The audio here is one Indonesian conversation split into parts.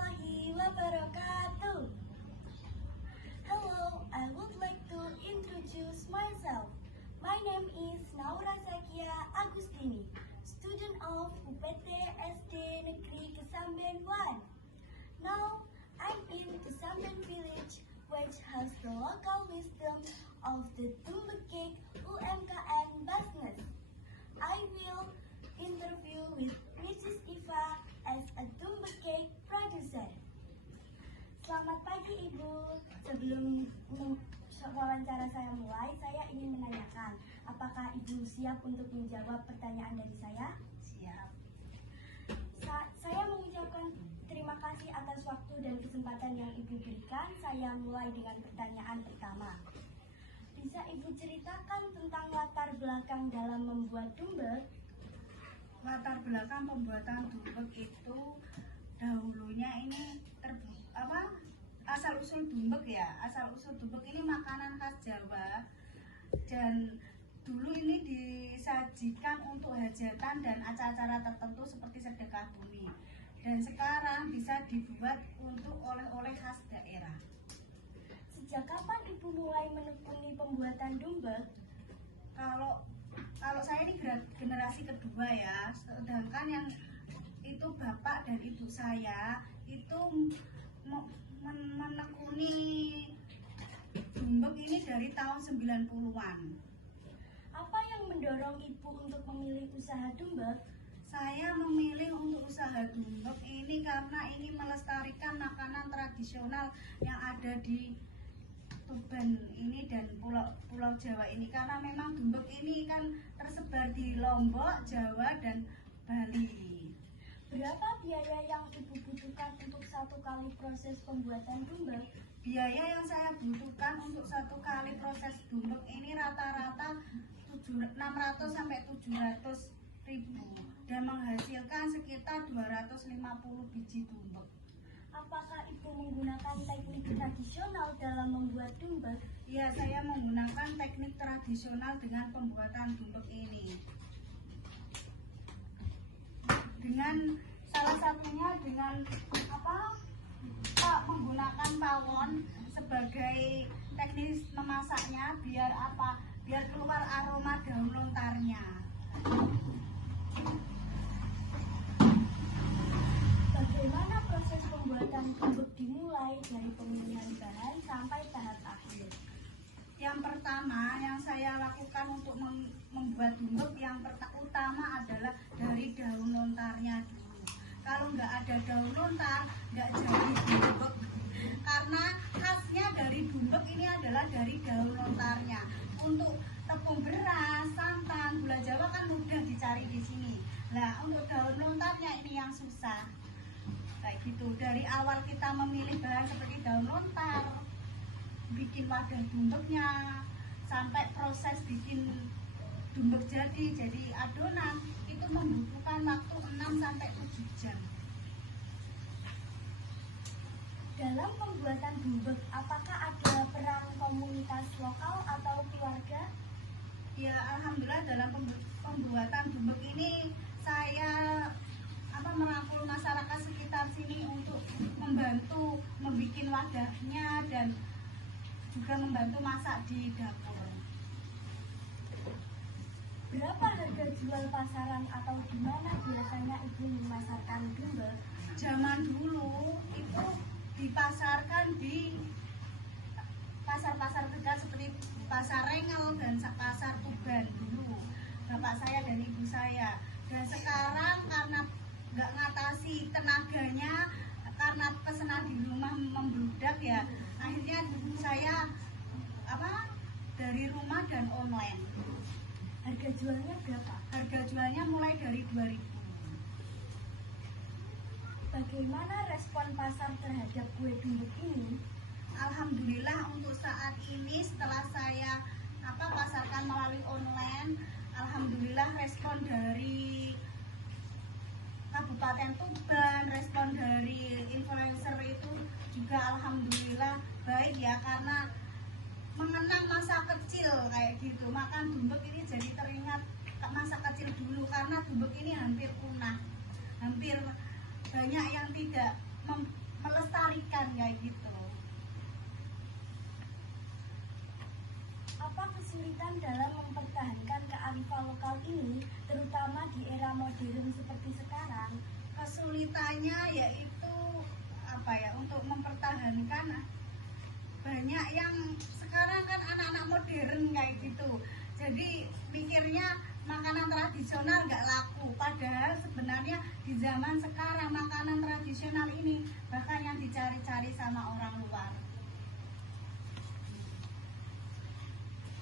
warahmatullahi wabarakatuh. Hello, I would like to introduce myself. My name is Naura Zakia Agustini, student of UPT SD Negeri Kesamben 1. Now, I'm in Kesamben village, which has the local wisdom of the Tumbek Cake UMKM Basnes. I will interview with Mrs. Iva as a Tumbek Cake producer. Selamat pagi Ibu. Sebelum wawancara saya mulai, saya ingin menanyakan, apakah Ibu siap untuk menjawab pertanyaan dari saya? Siap. Saya mengucapkan terima kasih atas waktu dan kesempatan yang Ibu berikan. Saya mulai dengan pertanyaan pertama. Bisa Ibu ceritakan tentang latar belakang dalam membuat tumbek? Latar belakang pembuatan tumbek itu dahulunya ini asal usul tumbek ya. Asal usul tumbek ini makanan khas Jawa dan dulu ini disajikan untuk hajatan dan acara-acara tertentu seperti sedekah bumi. Dan sekarang bisa dibuat untuk oleh-oleh khas daerah. Sejak kapan Ibu mulai menekuni pembuatan tumbek? Kalau saya ini generasi kedua ya, sedangkan yang itu bapak dan ibu saya itu menekuni tumbek ini dari tahun 90-an. Apa yang mendorong Ibu untuk memilih usaha tumbek? Saya memilih untuk usaha tumbek ini karena ingin melestarikan makanan tradisional yang ada di Tuban ini dan pulau Jawa ini, karena memang tumbek ini kan tersebar di Lombok, Jawa, dan Bali. Berapa biaya yang Ibu butuhkan untuk satu kali proses pembuatan tumbek? Biaya yang saya butuhkan untuk satu kali proses tumbek ini rata-rata 600 sampai 700 ribu dan menghasilkan sekitar 250 biji tumbek. Apakah Ibu menggunakan teknik tradisional dalam membuat tumbek? Ya, saya menggunakan teknik tradisional dengan pembuatan tumbek ini. Dengan salah satunya dengan menggunakan pawon sebagai teknis memasaknya biar keluar aroma daun lontarnya. Bagaimana proses pembuatan tumbek dimulai dari pemilihan bahan sampai tahap akhir? Yang pertama yang saya lakukan untuk membuat tumbek yang utama adalah dari daun lontarnya dulu. Kalau nggak ada daun lontar, nggak jadi tumbek. Karena khasnya dari tumbek ini adalah dari daun lontarnya. Untuk tepung beras, santan, gula Jawa kan mudah dicari di sini. Nah, untuk daun lontarnya ini yang susah. Kayak gitu. Dari awal kita memilih bahan seperti daun lontar, bikin wadah tumbeknya, sampai proses bikin tumbek jadi adonan, itu membutuhkan waktu 6 sampai 7 jam. Dalam pembuatan tumbek, apakah ada peran komunitas lokal atau keluarga? Ya, alhamdulillah dalam pembuatan tumbek ini saya merangkul masyarakat sekitar sini untuk membantu membuat wadahnya dan juga membantu masak di dapur. Berapa harga jual pasaran atau di mana biasanya Ibu memasarkan tumbek? Zaman dulu itu dipasarkan di pasar-pasar tegal seperti pasar Rengel dan pasar Tuban dulu, bapak saya dan ibu saya. Dan sekarang karena nggak ngatasi tenaganya, karena pesanan di rumah membludak ya, akhirnya saya dari rumah dan online. Harga jualnya berapa? Harga jualnya mulai dari 2.000. Bagaimana respon pasar terhadap kue tumbek ini? Alhamdulillah untuk saat ini setelah saya pasarkan melalui online, alhamdulillah respon dari Kabupaten Tuban, respon dari influencer itu juga alhamdulillah baik ya, karena mengenang masa kecil kayak gitu. Makan tumbek ini jadi teringat masa kecil dulu, karena tumbek ini hampir punah, hampir banyak yang tidak melestarikan kayak gitu. Apa kesulitan dalam mempertahankan kearifan lokal ini, terutama di era modern seperti sekarang? Kesulitannya yaitu apa ya, untuk mempertahankan, banyak yang sekarang kan anak-anak modern kayak gitu, jadi mikirnya makanan tradisional nggak laku, padahal sebenarnya di zaman sekarang makanan tradisional ini bahkan yang dicari-cari sama orang luar.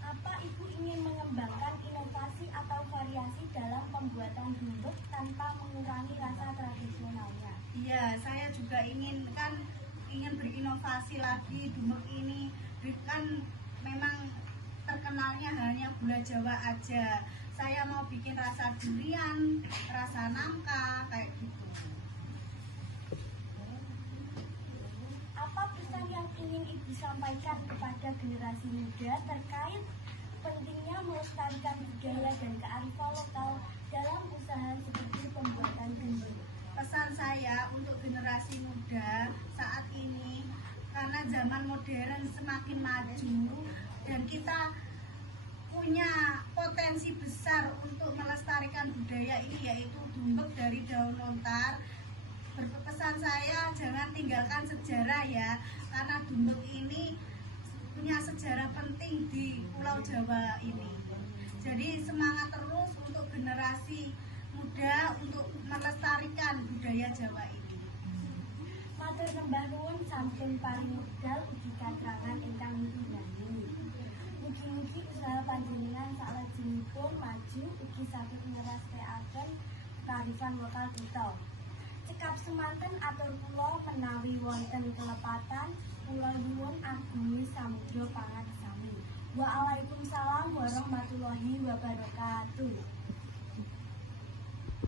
Apa Ibu ingin mengembangkan inovasi atau variasi dalam pembuatan dumbek tanpa mengurangi rasa tradisionalnya? Iya, saya juga ingin berinovasi lagi. Dumbek ini kan memang terkenalnya hanya gula Jawa aja. Saya mau bikin rasa durian, rasa nangka kayak gitu. Apa pesan yang ingin Ibu sampaikan kepada generasi muda terkait pentingnya melestarikan budaya dan kearifan lokal dalam usaha seperti pembuatan dumbek? Pesan saya untuk generasi muda saat ini, karena zaman modern semakin maju dan kita punya potensi besar untuk melestarikan budaya ini, yaitu dumbek dari daun lontar. Berpesan saya jangan tinggalkan sejarah ya, karena dumbek ini punya sejarah penting di Pulau Jawa ini. Jadi semangat terus untuk generasi muda untuk melestarikan budaya Jawa ini. Matur nembah nuwun sampun paring wekdal ugi katrangan ingkang migunani. Mugi-mugi usaha panjenengan salajengipun maju ugi saged ngrastekaken kearifan lokal kita. Cekap semanten atur kula menawi wonten kelepatan kula nyuwun agungé samudra pangarsami. Waalaikumsalam warahmatullahi wabarakatuh.